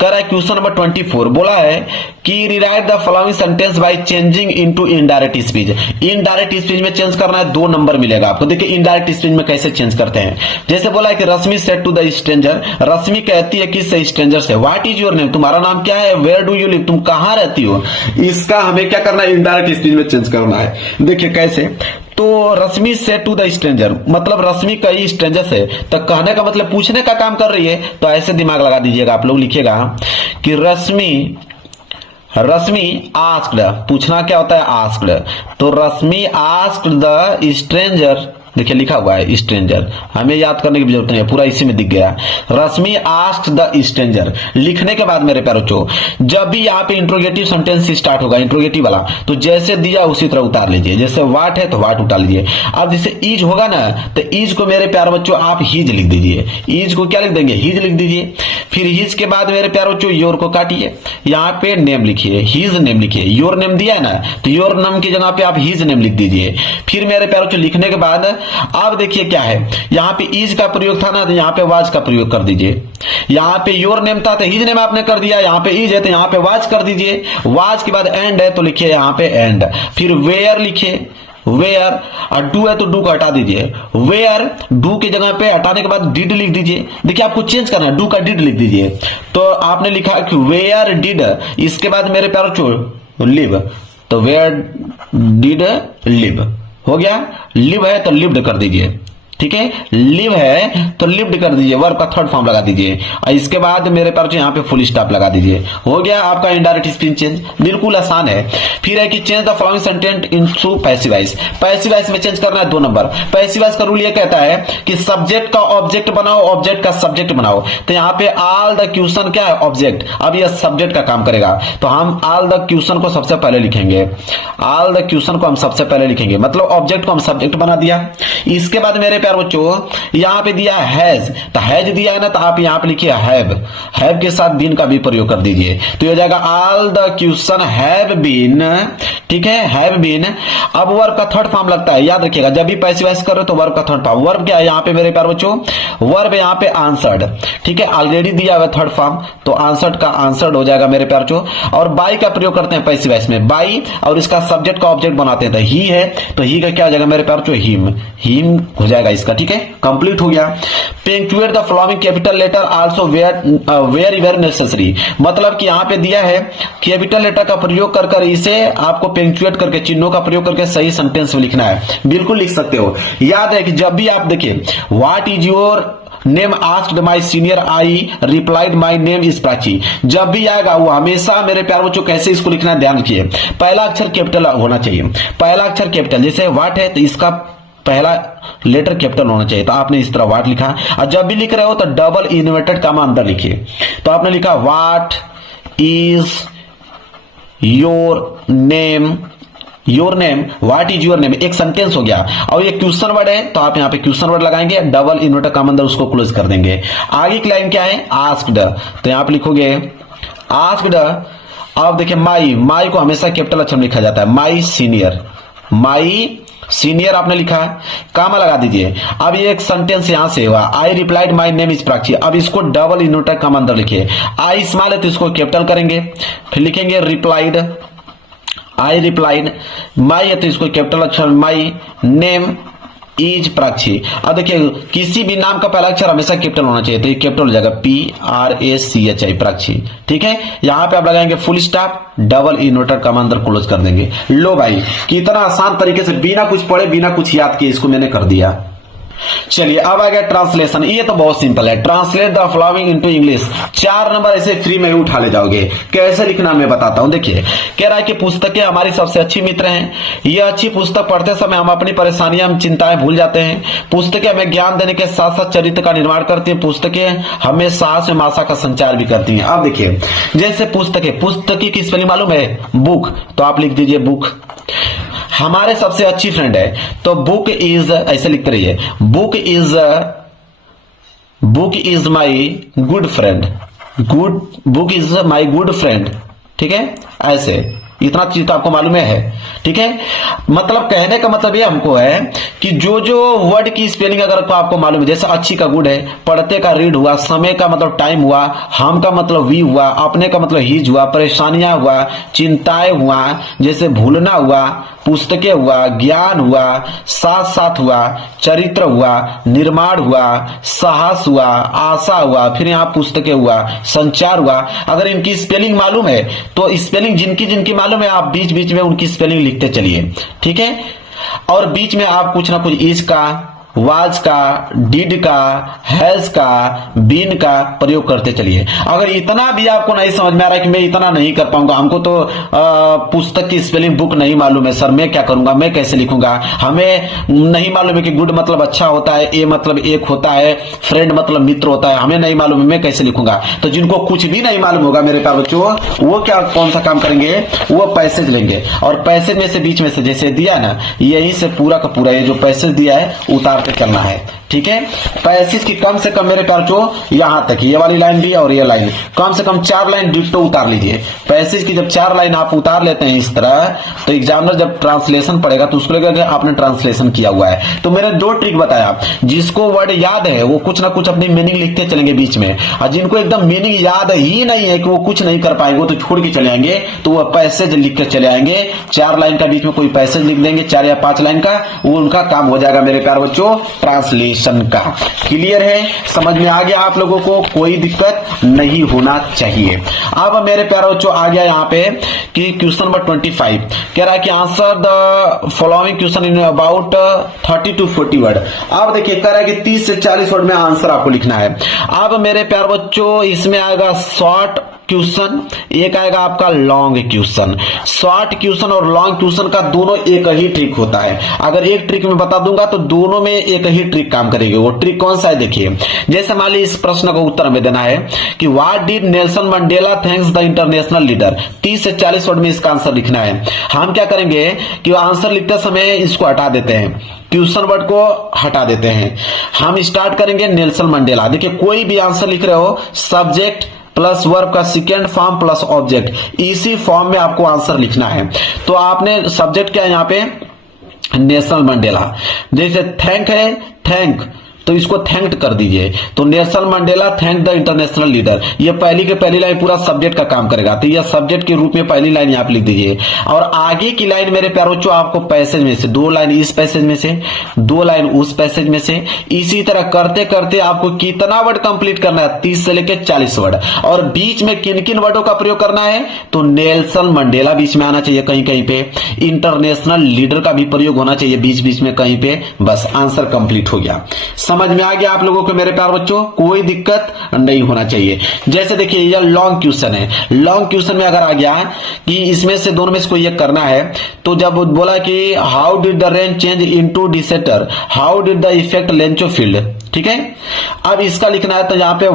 कर है क्वेश्चन नंबर 24, बोला है कि rewrite the following sentence by changing into indirect speech. Indirect speech में चेंज करना है, 2 नंबर मिलेगा आपको। देखिए इनडायरेक्ट स्पीच में कैसे चेंज करते हैं। जैसे बोला है कि रश्मि सेड टू द स्ट्रेंजर, रश्मि कहती है किससे? स्ट्रेंजर से। व्हाट इज योर नेम, तुम्हारा नाम क्या है? वेयर डू यू लिव, तुम कहां रहती हो? इसका हमें क्या करना है? इनडायरेक्ट स्पीच में चेंज करना है। देखिए कैसे, तो रश्मि सेड टू द स्ट्रेंजर मतलब रश्मि कही स्ट्रेंजर से, तो कहने का मतलब पूछने का काम कर रही है। तो ऐसे दिमाग लगा दीजिएगा आप लोग, लिखिएगा कि रश्मि आस्क्ड, पूछना क्या होता है? आस्क्ड। तो रश्मि आस्क्ड द स्ट्रेंजर देखिए लिखा हुआ है स्ट्रेंजर, हमें याद करने की जरूरत नहीं है, पूरा इसी में दिख गया। रश्मि आस्क्ड द स्ट्रेंजर, लिखने के बाद मेरे प्यारे बच्चों जब भी यहाँ पे इंट्रोगेटिव सेंटेंस स्टार्ट होगा, इंट्रोगेटिव वाला, तो जैसे दिया उसी तरह उतार लीजिए। जैसे वाट है तो वाट उतार लीजिए। अब जैसे ईज होगा ना, तो ईज को मेरे प्यारे बच्चों आप हीज लिख दीजिए। ईज को क्या लिख देंगे? हीज लिख दीजिए। फिर हीज के बाद मेरे प्यारे बच्चों योर को काटिए, यहाँ पे नेम लिखिए, हीज नेम लिखिए। योर नेम दिया है ना, तो योर नेम की जगह पे आप हीज नेम लिख दीजिए। फिर मेरे प्यारे बच्चों लिखने के बाद अब देखिए क्या है, यहाँ पे ईज का प्रयोग था ना, तो यहाँ पे वाज का प्रयोग कर दीजिए। यहाँ पे योर नेम था तो हीज नेम आपने कर दिया, यहाँ पे ईज है तो यहाँ पे वाज कर दीजिए। वाज के बाद एंड है तो लिखिए यहाँ पे एंड। फिर वेयर लिखिए, वेयर, और डू है तो डू को हटा दीजिए। वेयर डू की जगह पे हटाने के बाद डिड लिख दीजिए। देखिए आपको चेंज करना है, डू का डिड लिख दीजिए। तो आपने लिखा कि वेयर डिड, इसके बाद मेरे प्यारे बच्चों लिव, तो वेयर डिड लिव हो गया। लिव है तो लिव्ड कर दीजिए, ठीक है। लिव है तो लिव्ड कर दीजिए, वर्ब का थर्ड फॉर्म लगा दीजिए, और इसके बाद मेरे पास यहाँ पे फुल स्टॉप लगा दीजिए। हो गया आपका इनडायरेक्ट स्पीच चेंज, बिल्कुल आसान है। फिर है कि change the following sentence into passive voice. Passive voice में चेंज करना है 2 नंबर। पैसिव वॉइस का रूल ये कहता है कि सब्जेक्ट का ऑब्जेक्ट बनाओ, ऑब्जेक्ट का सब्जेक्ट बनाओ। तो यहाँ पे ऑल द क्वेश्चन क्या है? ऑब्जेक्ट। अब यह सब्जेक्ट का काम करेगा, तो हम ऑल द क्वेश्चन को सबसे पहले लिखेंगे। ऑल द क्वेश्चन को हम सबसे पहले लिखेंगे, मतलब ऑब्जेक्ट को हम सब्जेक्ट बना दिया। इसके बाद मेरे प्यारे बच्चों यहाँ पे दिया हैज, तो हैज दिया है ना, तो आप यहाँ पे लिखिए हैव। हैव के साथ बीन का भी प्रयोग कर दीजिए, तो ये हो जाएगा all the question have been, ठीक है, हैव बीन। अब वर्ब का थर्ड फॉर्म लगता है, याद रखिएगा जब भी पैसिव वॉइस कर रहे हो तो वर्ब का थर्ड फॉर्म। वर्ब क्या है यहाँ पे मेरे प्यारे बच्चों? वर्ब यहाँ पे आंसर्ड, ठीक है, ऑलरेडी दिया हुआ थर्ड फॉर्म, तो आंसर्ड का आंसर्ड हो जाएगा मेरे प्यारे बच्चों। और बाई का प्रयोग करते हैं पैसिव वॉइस में, बाई, और इसका सब्जेक्ट का ऑब्जेक्ट बनाते हैं, तो ही है तो ही का क्या हो जाएगा मेरे प्यारे बच्चों? हिम, हिम हो जाएगा इसका, ठीक है, कंप्लीट हो गया। Punctuate the following capital letter also where very necessary, मतलब कि यहाँ पे दिया है कैपिटल लेटर का प्रयोग कर कर इसे आपको पंक्चुएट करके, चिन्हों का प्रयोग करके सही सेंटेंस में लिखना है। बिल्कुल लिख सकते हो। याद है कि जब भी आप देखिए what is your name asked my senior, I replied my name is Prachi, जब भी आएगा वो हमेशा मेरे प्यारे बच्चों कैसे इसको लिखना है ध्यान रखिए। पहला अक्षर कैपिटल होना चाहिए, पहला अक्षर कैपिटल। जैसे व्हाट है तो इसका पहला लेटर कैपिटल होना चाहिए, तो आपने इस तरह वाट लिखा। और जब भी लिख रहे हो तो डबल इन्वर्टेड कॉमा अंदर लिखिए, तो आपने लिखा what is your name, your name, what is your name, एक सेंटेंस हो गया। और ये क्वेश्चन वर्ड है तो आप यहाँ पे क्वेश्चन वर्ड लगाएंगे, डबल इन्वर्टेड कॉमा अंदर उसको क्लोज कर देंगे। आगे की लाइन क्या है? आस्क्ड, तो यहाँ पे लिखोगे आस्क्ड। अब देखिए माई, माई को हमेशा कैपिटल अक्षर में लिखा जाता है। माई सीनियर, माई सीनियर आपने लिखा है, कामा लगा दीजिए। अब ये एक सेंटेंस यहां से हुआ, I replied my name is Prachi, अब इसको डबल इन्वर्टेड कॉमा अंदर लिखिए। आई स्मॉल है तो इसको कैपिटल करेंगे, फिर लिखेंगे रिप्लाइड, आई रिप्लाइड। माई है तो इसको कैपिटल अक्षर, माई नेम इज प्राची। अब देखिए किसी भी नाम का पहला अक्षर हमेशा कैपिटल होना चाहिए, तो ये कैपिटल हो जाएगा PRACHI, प्राची, ठीक है। यहां पे आप लगाएंगे full stop, double inverted comma अंदर क्लोज कर देंगे। लो भाई कितना आसान तरीके से बिना कुछ पढ़े बिना कुछ याद किए इसको मैंने कर दिया। चलिए अब आ गया ट्रांसलेशन। ये तो बहुत सिंपल है, translate the following into English. 4 number ऐसे फ्री में ही उठा ले जाओगे। कैसे लिखना मैं बताता हूं। देखिए कह रहा है कि पुस्तकें हमारी सबसे अच्छी मित्र हैं। ये अच्छी पुस्तक पढ़ते समय हम अपनी परेशानियां, हम चिंताएं भूल जाते हैं। पुस्तकें हमें ज्ञान देने के साथ साथ चरित्र का निर्माण करती हैं। पुस्तकें हमें साहस एवं आशा का संचार भी करती हैं। अब देखिए जैसे पुस्तकें, पुस्तकें की स्पेलिंग मालूम है? बुक, तो आप लिख दीजिए बुक। हमारे सबसे अच्छी फ्रेंड है तो बुक इज, ऐसे लिखते रहिए, book is my good friend, book is my good friend, ठीक है। ऐसे इतना चीज तो आपको मालूम है, ठीक है। मतलब कहने का मतलब ये हमको है कि जो जो वर्ड की स्पेलिंग अगर आपको मालूम है, जैसे अच्छी का गुड है, पढ़ते का रीड हुआ, समय का मतलब टाइम हुआ, हम का मतलब वी हुआ, अपने का मतलब हीज हुआ, परेशानियां हुआ, चिंताएं हुआ, जैसे भूलना हुआ, पुस्तकें हुआ, ज्ञान हुआ, साथ साथ हुआ, चरित्र हुआ, निर्माण हुआ, साहस हुआ, आशा हुआ, फिर यहाँ पुस्तकें हुआ, संचार हुआ। अगर इनकी स्पेलिंग मालूम है तो स्पेलिंग जिनकी जिनकी मालूम है आप बीच बीच में उनकी स्पेलिंग लिखते चलिए, ठीक है। और बीच में आप कुछ ना कुछ इज का, वाज का, डिड का, हैज का, बीन का प्रयोग करते चलिए। अगर इतना भी आपको नहीं समझ में आ रहा है कि मैं इतना नहीं कर पाऊंगा, हमको तो पुस्तक की स्पेलिंग बुक नहीं मालूम है सर, मैं क्या करूंगा, मैं कैसे लिखूंगा, हमें नहीं मालूम है कि गुड मतलब अच्छा होता है, ए मतलब एक होता है, फ्रेंड मतलब मित्र होता है, हमें नहीं मालूम है, मैं कैसे लिखूंगा। तो जिनको कुछ भी नहीं मालूम होगा मेरे प्यारे बच्चों, वो क्या कौन सा काम करेंगे, वो पैसेज लेंगे और पैसेज में से बीच में से जैसे दिया ना, यही से पूरा का पूरा ये जो पैसेज दिया है उतार के चलना है। ठीक है, पैसेज की कम से कम मेरे प्यारे बच्चों यहां तक ये वाली लाइन भी और ये लाइन कम से कम 4 लाइन डिट्टो उतार लीजिए। पैसेज की जब 4 लाइन आप उतार लेते हैं इस तरह, तो एग्जामिनर जब ट्रांसलेशन पढ़ेगा तो उसको लगेगा कि आपने ट्रांसलेशन किया हुआ है। तो मैंने 2 ट्रिक बताया, जिसको वर्ड याद है वो कुछ ना कुछ अपनी मीनिंग लिखते चलेंगे बीच में, और जिनको एकदम मीनिंग याद ही नहीं है कि वो कुछ नहीं कर पाएंगे, वो तो छोड़ के चले आएंगे, तो वो पैसेज लिख के चले आएंगे। 4 लाइन का बीच में कोई पैसेज लिख देंगे, 4 या 5 लाइन का, वो उनका काम हो जाएगा मेरे प्यारे बच्चों ट्रांसलेशन का। क्लियर है, समझ में आ गया आप लोगों को, कोई दिक्कत नहीं होना चाहिए। अब मेरे प्यारे बच्चों आ गया यहाँ पे कि क्वेश्चन नंबर 25 कह रहा है कि answer the following question in about 30 to 40 word. अब देखिए कह रहा है कि 30 से 40 वर्ड में आंसर आपको लिखना है। अब मेरे प्यारे बच्चों इसमें आएगा शॉर्ट क्वेश्चन, एक आएगा आपका लॉन्ग क्वेश्चन। शॉर्ट क्वेश्चन और लॉन्ग क्वेश्चन का दोनों एक ही ट्रिक होता है। अगर एक ट्रिक में बता दूंगा तो दोनों में एक ही ट्रिक काम करेगी। वो ट्रिक कौन सा है देखिए, जैसे मान लीजिए इस प्रश्न का उत्तर हमें देना है कि what did Nelson Mandela thanks the international leader. 30 से 40 वर्ड में इसका आंसर लिखना है। हम क्या करेंगे कि आंसर लिखते समय इसको हटा देते हैं, क्वेश्चन वर्ड को हटा देते हैं। हम स्टार्ट करेंगे नेल्सन मंडेला। देखिए कोई भी आंसर लिख रहे हो, सब्जेक्ट प्लस वर्ब का सेकेंड फॉर्म प्लस ऑब्जेक्ट, इसी फॉर्म में आपको आंसर लिखना है। तो आपने सब्जेक्ट क्या है यहाँ पे, नेल्सन मंडेला। जैसे थैंक है, थैंक, तो इसको थैंक्ड कर दीजिए। तो Nelson Mandela thank the international leader, ये पहली के पहली लाइन पूरा सब्जेक्ट का काम करेगा। तो यह सब्जेक्ट के रूप में पहली लाइन यहाँ पे लिख दीजिए, और आगे की लाइन मेरे प्यारे बच्चों आपको पैसेज में से 2 लाइन इस पैसेज में से, 2 लाइन उस पैसेज में से, इसी तरह करते करते आपको कितना वर्ड कंप्लीट करना है, 30 से लेकर 40 वर्ड। और बीच में किन किन वर्डों का प्रयोग करना है, तो नेल्सन मंडेला बीच में आना चाहिए कहीं कहीं पे, इंटरनेशनल लीडर का भी प्रयोग होना चाहिए बीच बीच में कहीं पे। बस आंसर कंप्लीट हो गया। समझ में आ गया आप लोगों को मेरे प्यारे बच्चों, कोई दिक्कत नहीं होना चाहिए। जैसे देखिए यह लॉन्ग क्वेश्चन है, लॉन्ग क्वेश्चन में अगर आ गया कि इसमें से दोनों में से कोई एक करना है, तो जब बोला कि how did the rain change into disaster, how did the effect लेंचोफील्ड, ठीक है। अब इसका लिखना है तो यहाँ पे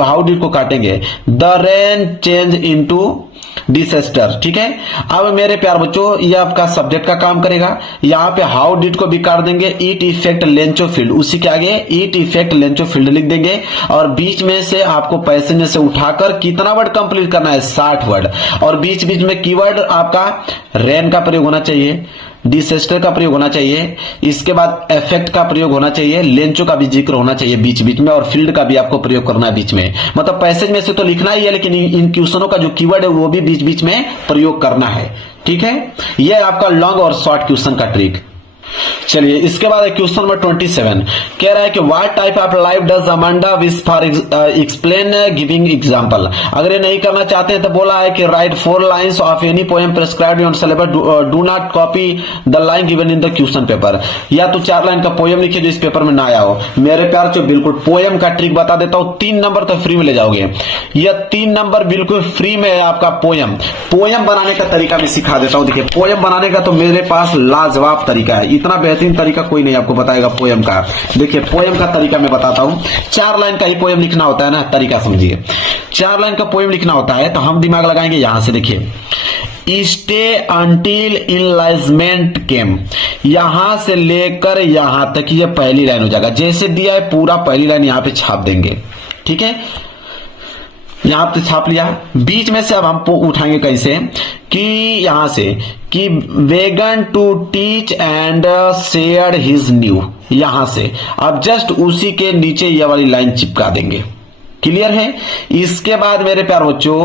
हाउ डिड को काटेंगे, the rain change into disaster, ठीक है। अब मेरे प्यार बच्चों ये आपका सब्जेक्ट का काम करेगा, यहाँ पे हाउ डिड को भी काट देंगे, इट इफेक्ट लेंचोफील्ड, उसी के आगे इट इफेक्ट लेंचोफील्ड लिख देंगे, और बीच में से आपको पैसेज में से उठाकर कितना वर्ड कंप्लीट करना है, 60 वर्ड। और बीच बीच में कीवर्ड आपका रेन का प्रयोग होना चाहिए, डिसेस्टर का प्रयोग होना चाहिए, इसके बाद इफेक्ट का प्रयोग होना चाहिए, लेंचो का भी जिक्र होना चाहिए बीच बीच में, और फील्ड का भी आपको प्रयोग करना है बीच में। मतलब पैसेज में से तो लिखना ही है, लेकिन इन क्वेश्चनों का जो कीवर्ड है वो भी बीच बीच में प्रयोग करना है, ठीक है। यह आपका लॉन्ग और शॉर्ट क्वेश्चन का ट्रिक। चलिए इसके बाद क्वेश्चन नंबर 27 कह रहा है कि what type of life does Amanda wish for explain giving example. अगर ये नहीं करना चाहते हैं तो बोला है कि right 4 lines of any poem prescribed on syllabus, do not copy the line given in the question paper. या तो 4 लाइन का पोएम लिखिए जो इस पेपर में ना आया हो। मेरे प्यार से बिल्कुल पोएम का ट्रिक बता देता हूं, 3 नंबर तो फ्री में ले जाओगे। यह 3 नंबर बिल्कुल फ्री में है आपका पोएम। पोएम बनाने का तरीका मैं सिखा देता हूं। देखिए पोएम बनाने का तो मेरे पास लाजवाब तरीका है, इतना बेहतरीन तरीका कोई नहीं आपको बताएगा पोएम का। देखिए पोएम का तरीका मैं बताता हूं। 4 लाइन का ही पोएम लिखना होता है ना, तरीका समझिए। 4 लाइन का पोएम लिखना होता है तो हम दिमाग लगाएंगे यहां से। देखिए स्टे अंटिल इनलाइजमेंट केम, यहां से लेकर यहां तक ये पहली लाइन हो जाएगा। जैसे दिया है पूरा पहली लाइन यहां पे छाप देंगे, ठीक है। यहां पे छाप लिया, बीच में से अब हम उठाएंगे कैसे कि यहां से कि began to teach and share his new, यहां से अब जस्ट उसी के नीचे ये वाली लाइन चिपका देंगे। क्लियर है। इसके बाद मेरे प्यार बच्चों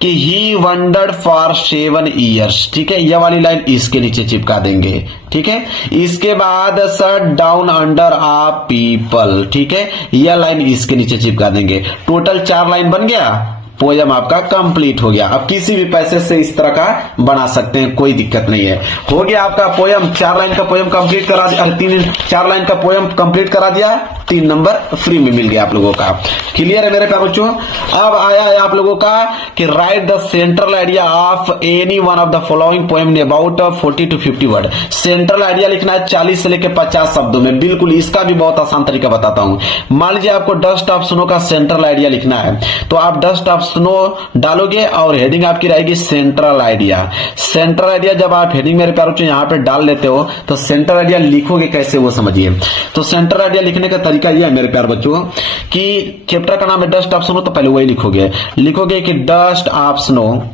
कि ही वंडर्ड फॉर 7 ईयर्स, ठीक है, यह वाली लाइन इसके नीचे चिपका देंगे, ठीक है। इसके बाद शट डाउन अंडर आ पीपल, ठीक है, यह लाइन इसके नीचे चिपका देंगे। टोटल 4 लाइन बन गया। पोयम आपका कंप्लीट हो गया। अब किसी भी पैसे से इस तरह का बना सकते हैं, कोई दिक्कत नहीं है। हो गया आपका पोयम, 4 लाइन का पोयम कंप्लीट करा दिया, 4 लाइन का पोयम कंप्लीट करा दिया, 3 नंबर फ्री में मिल गया आप लोगों का। क्लियर है मेरे प्यारे बच्चों। अब आया है आप लोगों का कि right the central idea of any one of the following poem about 40 to 50 word. Central idea लिखना है 40 से लेकर 50 शब्दों में। बिल्कुल इसका भी बहुत आसान तरीका बताता हूं। मान लीजिए आपको डस्ट ऑफ स्नो का सेंट्रल आइडिया लिखना है, तो आप डस्ट ऑफ स्नो डालोगे और हेडिंग आपकी रहेगी सेंट्रल आइडिया। सेंट्रल आइडिया जब आप हेडिंग मेरे प्यारे बच्चों यहां पे डाल लेते हो तो सेंट्रल आइडिया लिखोगे कैसे वो समझिए। तो सेंट्रल आइडिया लिखने का तरीका यह है मेरे प्यारे बच्चों कि चैप्टर का नाम है डस्ट ऑफ स्नो, तो पहले वही लिखोगे कि dust of snow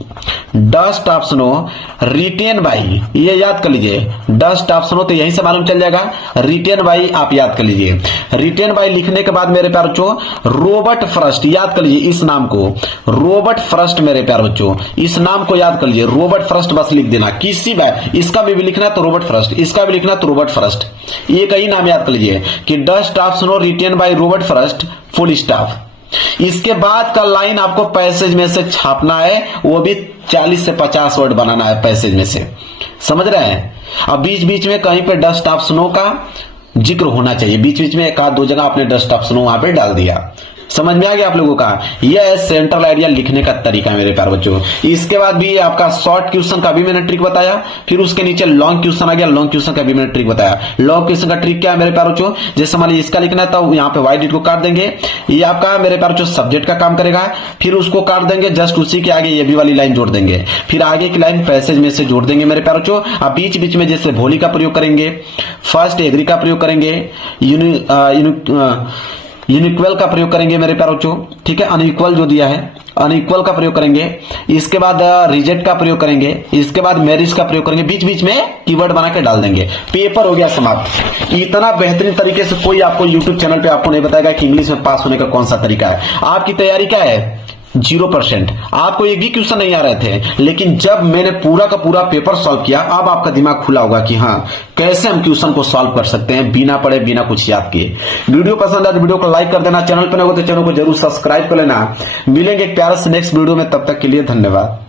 written by, ये याद कर लीजिए। डस्ट ऑफ स्नो तो यहीं से मालूम चल जाएगा, रिटेन बाई आप याद कर लीजिए। रिटेन बाई लिखने के बाद मेरे प्यारे बच्चों रॉबर्ट फ्रस्ट, याद कर लीजिए इस नाम को, रॉबर्ट फ्रस्ट मेरे प्यारे बच्चों, इस नाम को याद कर लीजिए, रॉबर्ट फ्रस्ट बस लिख देना। किसी बार इसका भी लिखना है तो रॉबर्ट फ्रस्ट, इसका भी लिखना है तो रॉबर्ट फ्रस्ट, ये कई नाम याद कर लीजिए कि dust of snow written by Robert first, full stop. इसके बाद का लाइन आपको पैसेज में से छापना है, वो भी 40 से 50 वर्ड बनाना है पैसेज में से, समझ रहे हैं। अब बीच बीच में कहीं पे डस्ट ऑफ स्नो का जिक्र होना चाहिए, बीच बीच में एक आध 2 जगह आपने डस्ट ऑफ स्नो वहां पे डाल दिया। समझ में आ गया आप लोगों का। यह सेंट्रल आइडिया लिखने का तरीका है मेरे प्यारे बच्चों। इसके बाद भी आपका शॉर्ट क्वेश्चन का भी मैंने ट्रिक बताया, फिर उसके नीचे लॉन्ग क्वेश्चन आ गया, लॉन्ग क्वेश्चन का भी मैंने ट्रिक बताया। लॉन्ग क्वेश्चन का ट्रिक क्या है मेरे प्यारे बच्चों, जैसे मान लीजिए इसका लिखना है तो यहाँ पे वाइट लीड को काट देंगे, ये आपका मेरे प्यारे बच्चों सब्जेक्ट का काम करेगा, फिर उसको काट देंगे, जस्ट उसी के आगे ये भी वाली लाइन जोड़ देंगे, फिर आगे की लाइन पैसेज में से जोड़ देंगे मेरे प्यारे बच्चों। अब बीच बीच में जैसे भोली का प्रयोग करेंगे, फर्स्ट एग्री का प्रयोग करेंगे, यूनिक्वल का प्रयोग करेंगे मेरे प्यारे बच्चों, ठीक है, अनइक्वल जो दिया है अनइक्वल का प्रयोग करेंगे, इसके बाद रिजेक्ट का प्रयोग करेंगे, इसके बाद मैरिज का प्रयोग करेंगे, बीच बीच में कीवर्ड बना के डाल देंगे, पेपर हो गया समाप्त। इतना बेहतरीन तरीके से कोई आपको यूट्यूब चैनल पे आपको नहीं बताएगा कि इंग्लिश में पास होने का कौन सा तरीका है। आपकी तैयारी क्या है 0%। आपको एक भी क्वेश्चन नहीं आ रहे थे, लेकिन जब मैंने पूरा का पूरा पेपर सॉल्व किया, अब आपका दिमाग खुला होगा कि हाँ कैसे हम क्वेश्चन को सॉल्व कर सकते हैं बिना पढ़े बिना कुछ याद किए। वीडियो पसंद आए तो वीडियो को लाइक कर देना, चैनल पर नहीं हो तो चैनल को जरूर सब्सक्राइब कर लेना। मिलेंगे एक प्यारे से नेक्स्ट वीडियो में, तब तक के लिए धन्यवाद।